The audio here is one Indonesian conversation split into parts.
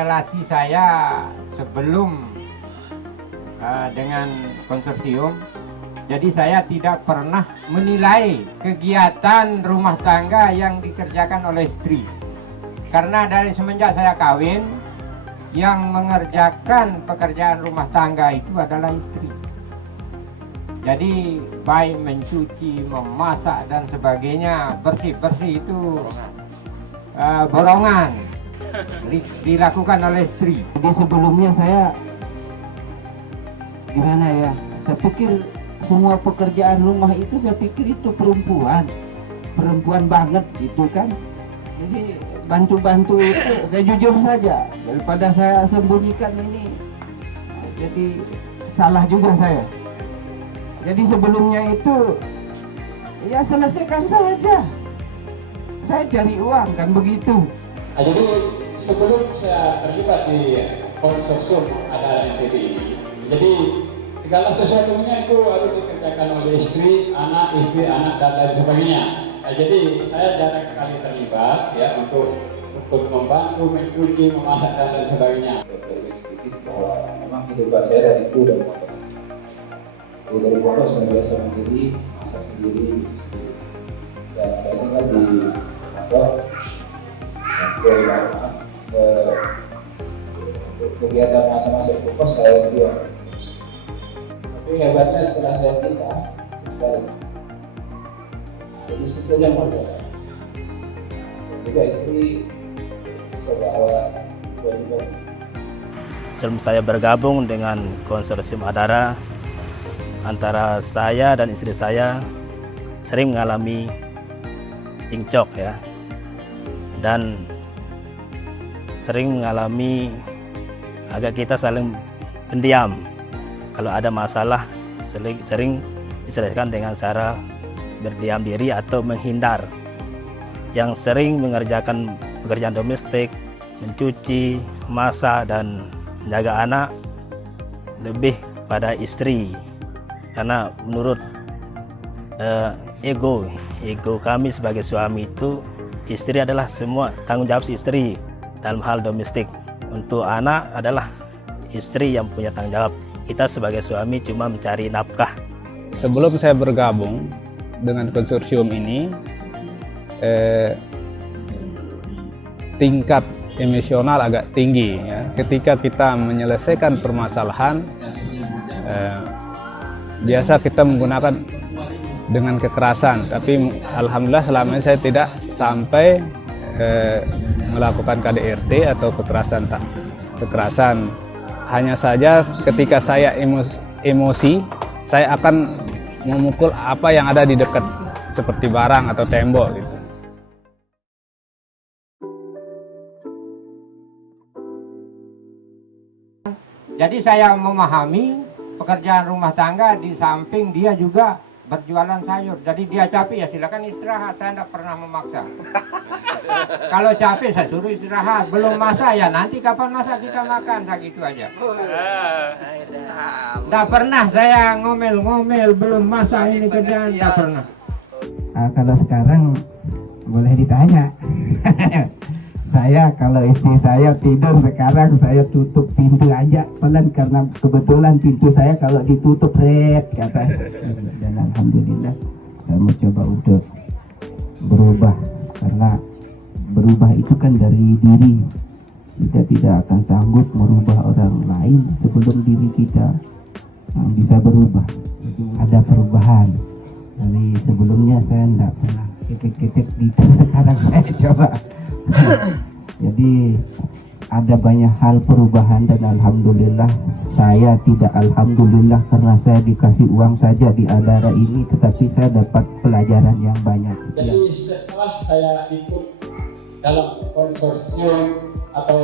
relasi saya sebelum dengan konsorsium, jadi saya tidak pernah menilai kegiatan rumah tangga yang dikerjakan oleh istri. Karena dari semenjak saya kawin, yang mengerjakan pekerjaan rumah tangga itu adalah istri. Jadi baik mencuci, memasak dan sebagainya, bersih-bersih itu borongan dilakukan oleh istri. Jadi sebelumnya saya gimana ya, saya pikir semua pekerjaan rumah itu saya pikir itu perempuan banget gitu kan. Jadi bantu-bantu itu saya jujur saja, daripada saya sembunyikan ini, jadi salah juga saya. Jadi sebelumnya itu ya selesaikan saja, saya cari uang kan begitu. Nah, jadi sebelum saya terlibat di konsorsium Adara NTB ini, jadi segala sesuatunya itu harus dikerjakan oleh istri, anak, dan lain sebagainya. Nah, jadi saya jarang sekali terlibat ya untuk membantu, mencuci, memasak dan lain sebagainya. Lebih sedikit bahwa memang kehidupan saya dari itu dan motor. Jadi dari motor saya biasa sendiri, masak sendiri, dan saya tinggal di motor. Dari lama kegiatan masa-masa kos saya sendiri. Tapi hebatnya setelah saya pindah, jadi sesuatu yang berbeda. Juga istri saya bawa dua. Sebelum saya bergabung dengan konsorsium Adara, antara saya dan istri saya sering mengalami cincok ya, dan sering mengalami agak kita saling pendiam. Kalau ada masalah sering diselesaikan dengan cara berdiam diri atau menghindar. Yang sering mengerjakan pekerjaan domestik, mencuci, masak, dan menjaga anak lebih pada istri. Karena menurut ego kami sebagai suami itu, istri adalah semua tanggung jawab istri dalam hal domestik. Untuk anak adalah istri yang punya tanggung jawab. Kita sebagai suami cuma mencari nafkah. Sebelum saya bergabung dengan konsorsium ini, tingkat emosional agak tinggi ya. Ketika kita menyelesaikan permasalahan, biasa kita menggunakan dengan kekerasan, tapi alhamdulillah selama ini saya tidak sampai melakukan KDRT atau kekerasan. Hanya saja ketika saya emosi, saya akan memukul apa yang ada di dekat, seperti barang atau tembok gitu. Jadi saya memahami pekerjaan rumah tangga, di samping dia juga berjualan sayur. Jadi dia capek ya silakan istirahat, saya tidak pernah memaksa. Kalau capek saya suruh istirahat, belum masak ya nanti kapan masak kita makan, saya gitu aja. Tidak pernah saya ngomel-ngomel belum masak ini kerjaan, tidak pernah. Kalau sekarang boleh ditanya. Saya kalau istri saya tidur sekarang saya tutup pintu aja pelan, karena kebetulan pintu saya kalau ditutup red kata. Dan alhamdulillah saya mau coba untuk berubah, karena berubah itu kan dari diri. Kita tidak akan sanggup merubah orang lain sebelum diri kita yang bisa berubah. Ada perubahan dari sebelumnya, saya tidak pernah ketek-ketek gitu, sekarang saya coba. Jadi ada banyak hal perubahan, dan alhamdulillah saya tidak alhamdulillah karena saya dikasih uang saja di Adara ini, tetapi saya dapat pelajaran yang banyak. Jadi setelah saya ikut dalam konsorsium atau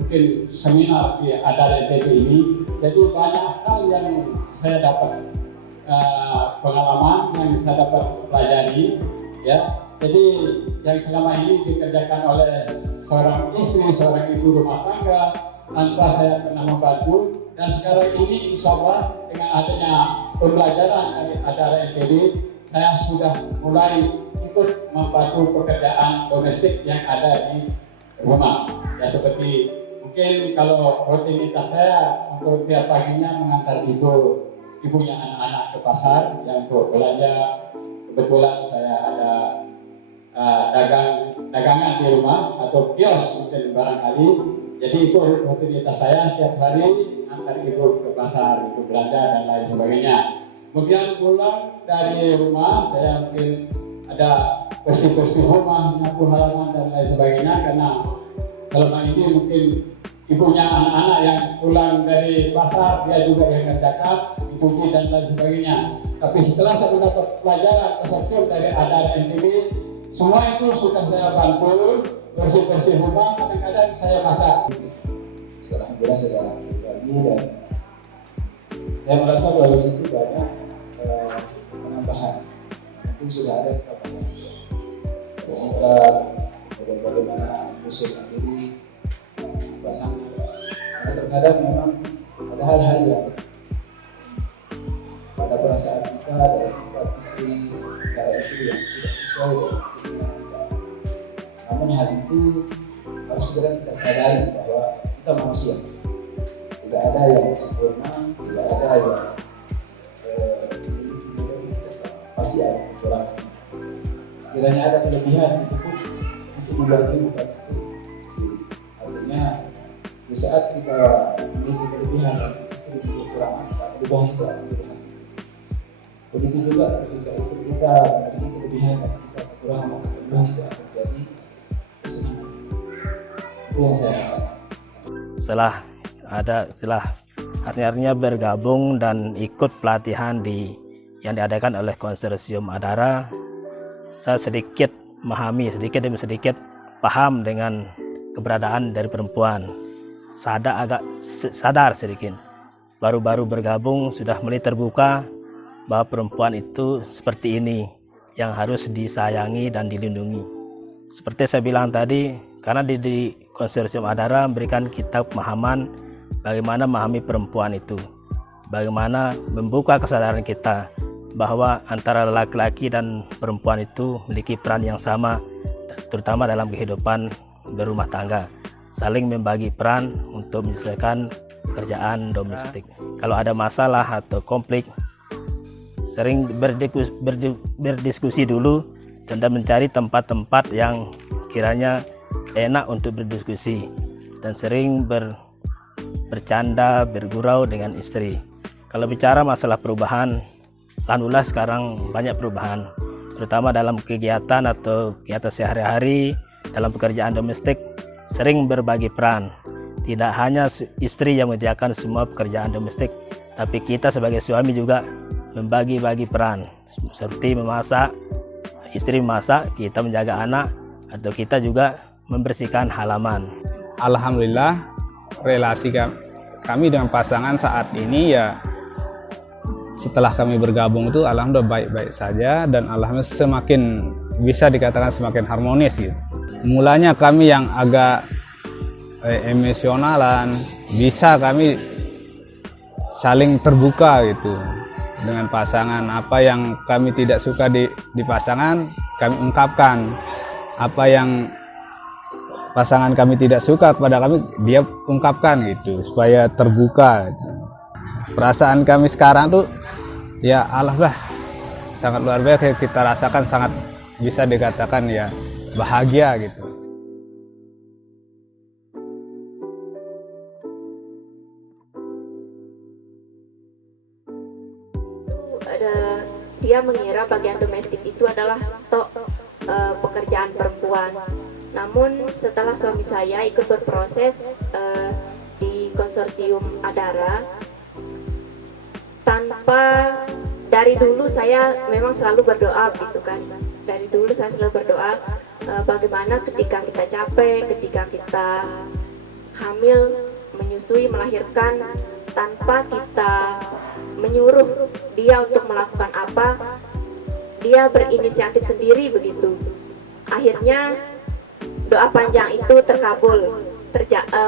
mungkin seminar di Adara NTB ini, jadi banyak hal yang saya dapat pengalaman, yang saya dapat pelajari ya. Jadi yang selama ini dikerjakan oleh seorang istri, seorang ibu rumah tangga tanpa saya pernah membantu, dan sekarang ini insya Allah dengan adanya pembelajaran dari Adara NTB, saya sudah mulai ikut membantu pekerjaan domestik yang ada di rumah. Ya seperti mungkin kalau rutinitas saya untuk tiap paginya mengantar ibunya anak-anak ke pasar yang untuk belanja. Kebetulan saya ada dagangan di rumah atau kios mungkin barangkali. Jadi itu rutinitas saya tiap hari antar ibu ke pasar untuk belanja dan lain sebagainya. Kemudian pulang dari rumah saya mungkin ada bersih-bersih rumah, nyapu halaman dan lain sebagainya, karena selama ini mungkin ibunya anak-anak yang pulang dari pasar dia juga yang kerjakan, mencuci dan lain sebagainya. Tapi setelah saya mendapat pelajaran konsorsium dari Adara NTB, semua itu sudah saya bantu, bersih-bersih rumah, kadang-kadang saya masak. Alhamdulillah sudah berbagi dan saya merasa bahwa di situ banyak penambahan. Mungkin sudah ada penambahan. Sehingga bagaimana musuh sendiri pasangan. Karena terkadang memang ada hal-hal yang pada perasaan kita dari sikap istri, cara istri yang tidak sesuai dengan keinginan kita. Namun hal itu harus segera kita sadari bahwa kita manusia. Tidak ada yang sempurna, tidak ada yang pasti ada kekurangan. Kiranya ada kelebihan itu pun untuk membagi bukan itu. Artinya di saat kita memiliki kelebihan dan istri memiliki kekurangan, kelebihan itu akan menjadi hak istri. Begitu juga ketika istri kita memiliki kelebihan dan kita kekurangan, maka kelebihan itu akan menjadi kesenangan. Itu yang saya rasakan. Setelah artinya bergabung dan ikut pelatihan yang diadakan oleh konsorsium Adara, saya sedikit memahami, sedikit demi sedikit paham dengan keberadaan dari perempuan. Sadar sedikit. Baru-baru bergabung sudah mulai terbuka bahwa perempuan itu seperti ini yang harus disayangi dan dilindungi. Seperti saya bilang tadi, karena di konsorsium Adara memberikan kita pemahaman bagaimana memahami perempuan itu, bagaimana membuka kesadaran kita bahwa antara laki-laki dan perempuan itu memiliki peran yang sama, terutama dalam kehidupan berumah tangga, saling membagi peran untuk menyelesaikan pekerjaan domestik. Kalau ada masalah atau konflik, sering berdiskusi dulu dan mencari tempat-tempat yang kiranya enak untuk berdiskusi, dan sering bercanda, bergurau dengan istri. Kalau bicara masalah perubahan, alhamdulillah sekarang banyak perubahan, terutama dalam kegiatan atau kegiatan sehari-hari dalam pekerjaan domestik, sering berbagi peran. Tidak hanya istri yang mengerjakan semua pekerjaan domestik, tapi kita sebagai suami juga membagi-bagi peran, seperti memasak, istri memasak, kita menjaga anak, atau kita juga membersihkan halaman. Alhamdulillah relasi kami dengan pasangan saat ini ya setelah kami bergabung itu alhamdulillah baik-baik saja, dan alhamdulillah semakin bisa dikatakan semakin harmonis gitu. Mulanya kami yang agak emosionalan, bisa kami saling terbuka gitu dengan pasangan. Apa yang kami tidak suka di pasangan kami ungkapkan, apa yang pasangan kami tidak suka kepada kami dia ungkapkan gitu supaya terbuka gitu. Perasaan kami sekarang tuh ya alhamdulillah sangat luar biasa, kita rasakan sangat bisa dikatakan ya bahagia gitu. Dia mengira bagian domestik itu adalah pekerjaan perempuan. Namun setelah suami saya ikut berproses di konsorsium Adara, tanpa dari dulu saya memang selalu berdoa gitu kan. Dari dulu saya selalu berdoa bagaimana ketika kita capek, ketika kita hamil, menyusui, melahirkan, tanpa kita menyuruh dia untuk melakukan apa, dia berinisiatif sendiri begitu. Akhirnya doa panjang itu terkabul,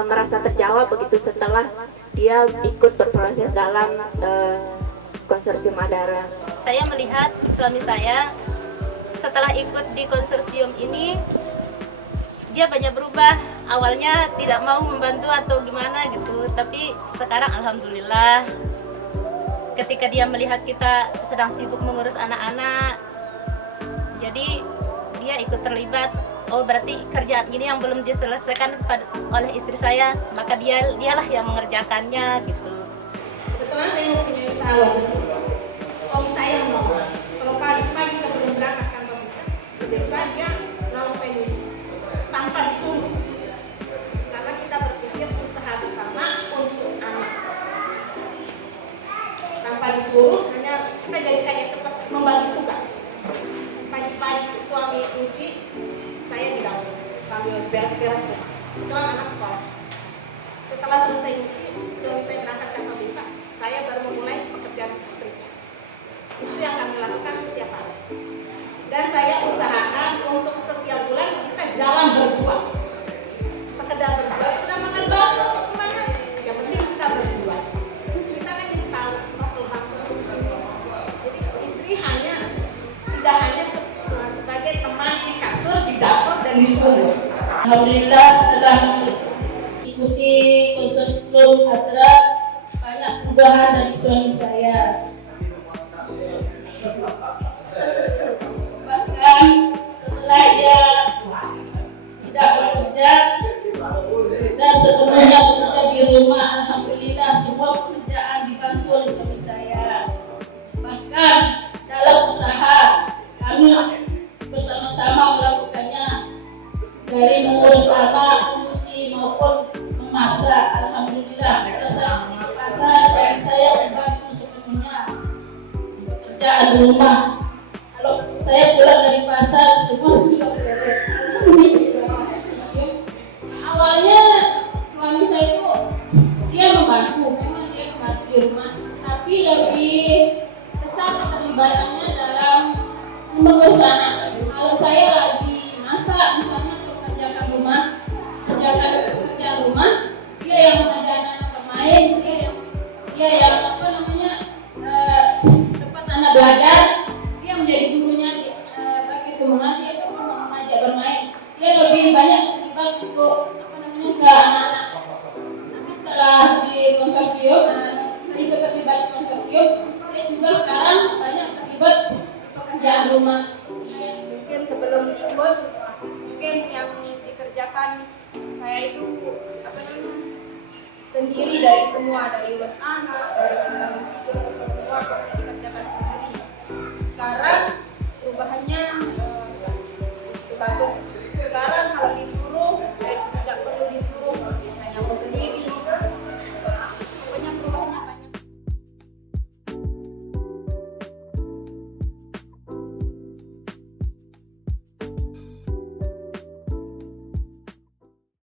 merasa terjawab begitu setelah dia ikut berproses dalam konsorsium Adara. Saya melihat suami saya setelah ikut di konsorsium ini, dia banyak berubah. awalnya tidak mau membantu atau gimana gitu, tapi sekarang alhamdulillah ketika dia melihat kita sedang sibuk mengurus anak-anak, jadi dia ikut terlibat. Oh, berarti kerjaan ini yang belum diselesaikan oleh istri saya, maka dialah yang mengerjakannya gitu. Kebetulan saya mempunyai salon. Suami saya mau kalau pagi sebelum berangkat kantor bisa saja nolong saya nyuci tanpa disuruh. Karena kita berpikir usaha bersama untuk anak. Tanpa disuruh, hanya kita jadi kayak seperti membagi tugas. Pagi-pagi suami nyuci, saya di dapur sambil beres-beres rumah. Kebetulan anak sekolah. Setelah selesai nyuci, suami saya berangkat kantor desa, saya baru memulai pekerjaan istri. Itu yang kami lakukan setiap hari. Dan saya usahakan untuk setiap bulan kita jalan berdua. Sekedar berdua, sekedar makan bakso, itu banyak. Yang penting kita berdua. Kita kan jadi tahu kalau bakso itu. Jadi istri tidak hanya sebagai teman di kasur, di dapur dan di sumur. Alhamdulillah setelah ikuti konsorsium Hatra, banyak perubahan dari suami saya. Bahkan setelah dia tidak bekerja dan sepenuhnya bekerja di rumah, alhamdulillah semua pekerjaan dibantu oleh suami saya. Bahkan dalam usaha kami bersama-sama melakukannya, dari mengurus anak, menyuci maupun memasak. Alhamdulillah pada saat di pasar suami saya membantu sepenuhnya pekerjaan rumah. Kalau saya pulang dari pasar semua sudah beres. Awalnya suami saya itu dia membantu, memang dia membantu di rumah, tapi lebih besar keterlibatannya dalam mengurus anak. Kalau saya lagi masak misalnya untuk kerjakan rumah, kerjaan rumah, dia yang mengajarkan anak bermain, dia yang tempat anak belajar, dia menjadi gurunya, baik itu mengaji atau mengajak bermain. Dia lebih banyak terlibat untuk ke anak-anak. Tapi setelah di konsorsium, ikut terlibat di konsorsium, dia juga sekarang banyak terlibat di pekerjaan rumah. Mungkin sebelum ikut, mungkin yang dikerjakan saya itu sendiri dari semua, dari urus anak, dari bangun tidur, semua pokoknya dikerjakan